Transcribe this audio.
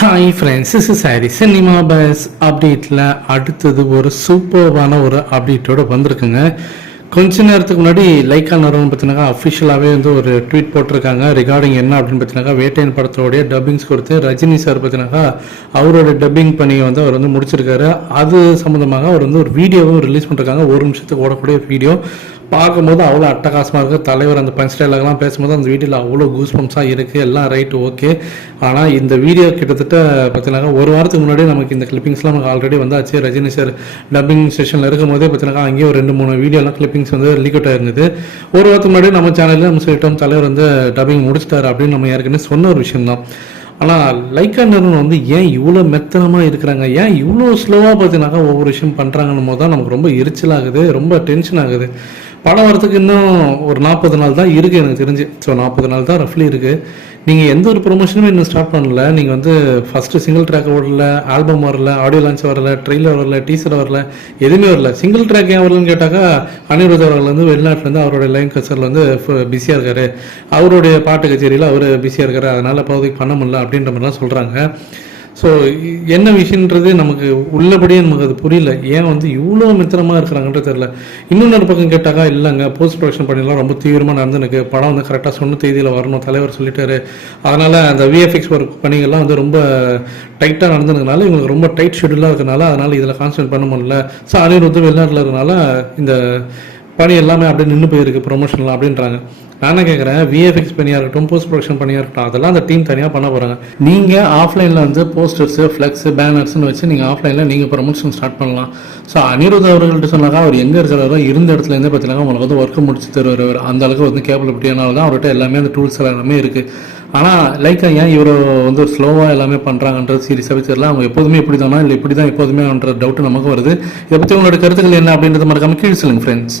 Hi friends is sorry cinema buzz அப்டேட்டில் அடுத்தது ஒரு சூப்பர்வான ஒரு அப்டேட்டோட வந்திருக்குங்க. கொஞ்ச நேரத்துக்கு முன்னாடி லைக்கா நிறுவனம் பார்த்தீங்கன்னா அஃபிஷியலாகவே வந்து ஒரு ட்வீட் போட்டிருக்காங்க. ரிகார்டிங் என்ன அப்படின்னு பார்த்தீங்கன்னா வேட்டையன் படத்தோடைய டப்பிங்ஸ் கொடுத்து ரஜினி சார் பார்த்தீங்கன்னா அவரோட டப்பிங் பணியை வந்து அவர் வந்து முடிச்சிருக்காரு. அது சம்மந்தமாக அவர் வந்து ஒரு வீடியோவும் ரிலீஸ் பண்ணிருக்காங்க. ஒரு நிமிஷத்துக்கு ஓடக்கூடிய வீடியோ பார்க்கும்போது அவ்வளோ அட்டகாசமாக இருக்குது தலைவர் அந்த பஞ்ச் டைலாக்லாம் பேசும்போது அந்த வீடியோவில் அவ்வளோ கூஸ்பம்ஸாக இருக்குது எல்லாம் ரைட்டு ஓகே ஆனால் இந்த வீடியோ கிட்டத்தட்ட பார்த்தீங்கன்னா ஒரு வாரத்துக்கு முன்னாடி நமக்கு இந்த கிளிப்பிங்ஸ்லாம் நமக்கு ஆல்ரெடி வந்தாச்சு. ரஜினி சார் டப்பிங் செஷனில் இருக்கும்போதே பார்த்தீங்கன்னா அங்கேயே ஒரு ரெண்டு மூணு வீடியோலாம் கிளிப்பிங்ஸ் வந்து லீக் அவுட் ஆயிருந்தது. ஒரு வாரத்துக்கு முன்னாடி நம்ம சேனலில் நம்ம சொல்லிட்டோம் தலைவர் வந்து டப்பிங் முடிச்சிட்டாரு அப்படின்னு நம்ம ஏற்கனவே சொன்ன ஒரு விஷயம் தான் ஆனால் லைக்கா நிறுவனம் வந்து ஏன் இவ்வளோ மெத்தனமாக இருக்கிறாங்க? ஏன் இவ்வளோ ஸ்லோவாக பார்த்தீங்கன்னாக்கா ஒவ்வொரு விஷயம் பண்ணுறாங்கன்னு போது தான் நமக்கு ரொம்ப எரிச்சலாகுது ரொம்ப டென்ஷன் ஆகுது. படம் வரத்துக்கு இன்னும் ஒரு நாற்பது நாள் தான் இருக்குது எனக்கு தெரிஞ்சு. ஸோ நாற்பது நாள் தான் ரஃப்லி இருக்குது நீங்கள் எந்த ஒரு ப்ரொமோஷனுமே இன்னும் ஸ்டார்ட் பண்ணல. நீங்கள் வந்து ஃபஸ்ட்டு சிங்கிள் ட்ராக் வரல ஆல்பம் வரல ஆடியோ லான்ச் வரல ட்ரெய்லர் வரல டீசர் வரல எதுவுமே வரல. சிங்கிள் ட்ராக் ஏன் வரலன்னு கேட்டாக்கா அனிருத் அவர்கள் வந்து வெளிநாட்டிலேருந்து அவருடைய லைன் கச்சரில் வந்து பிஸியாக இருக்காரு. அவருடைய பாட்டு கச்சேரியில் அவர் பிஸியாக இருக்காரு. அதனால் பகுதிக்கு பண்ண முடியல அப்படின்ற மாதிரிலாம் சொல்கிறாங்க ஸோ என்ன விஷயன்றது நமக்கு உள்ளபடியே நமக்கு அது புரியல. ஏன் வந்து இவ்வளோ மித்திரமாக இருக்கிறாங்கன்றது தெரியல. இன்னொன்று பக்கம் கேட்டாக்கா இல்லைங்க போஸ்ட் ப்ரொடக்ஷன் பண்ணிலாம் ரொம்ப தீவிரமாக நடந்துருக்கு படம் வந்து கரெக்டாக சொன்ன தேதியில் வரணும் தலைவர் சொல்லிட்டாரு. அதனால் அந்த விஎஃப்எக்ஸ் ஒர்க் பணிகள்லாம் வந்து ரொம்ப டைட்டாக நடந்ததுனால இவங்களுக்கு ரொம்ப டைட் ஷெடியூலாக இருக்கனால அதனால் இதில் கான்சன்ட்ரேட் பண்ண முடியல. ஸோ அனிருத்து வெளிநாட்டில் இருக்கனால இந்த பணி எல்லாமே அப்படியே நின்று போயிருக்கு ப்ரொமோஷன்லாம் அப்படின்றாங்க. நான் கேட்குறேன் விஎஃப்எக்ஸ் பணியாக இருக்கட்டும் போஸ்ட் ப்ரொடக்ஷன் பணியாக இருக்கட்டும் அதெல்லாம் அந்த டீம் தனியாக பண்ண போகிறாங்க நீங்கள் ஆஃப்லைனில் வந்து போஸ்டர்ஸு ஃப்ளெக்ஸு பேனர்ஸ்னு வச்சு நீங்கள் ஆஃப்லைனில் நீங்கள் ப்ரொமோஷன் ஸ்டார்ட் பண்ணலாம். ஸோ அனிருத் அவர்கள்ட்ட சொன்னாக்கா அவர் எங்கே இருக்கிறாரோ இருந்த இடத்துல இருந்தே பார்த்தீங்கன்னா உங்களுக்கு வந்து ஒர்க்கு முடிச்சு தருவார் அந்த அளவுக்கு வந்து கேப்பபிலிட்டியானால தான் அவர்கிட்ட எல்லாமே அந்த டூல்ஸ் எல்லாமே இருக்குது ஆனால் லைக் ஏன் இவர் வந்து ஸ்லோவாக எல்லாமே பண்ணுறாங்கன்றது சீரியஸாகவே தெரியல. அவங்க எப்போதுமே இப்படி தானா இல்லை இப்படி தான் எப்போதுமே டவுட் நமக்கு வருது. இதை பற்றி உங்களோட கருத்துக்கள் என்ன அப்படின்றது மறக்காமல் கீழ் சொல்லுங்கள் ஃப்ரெண்ட்ஸ்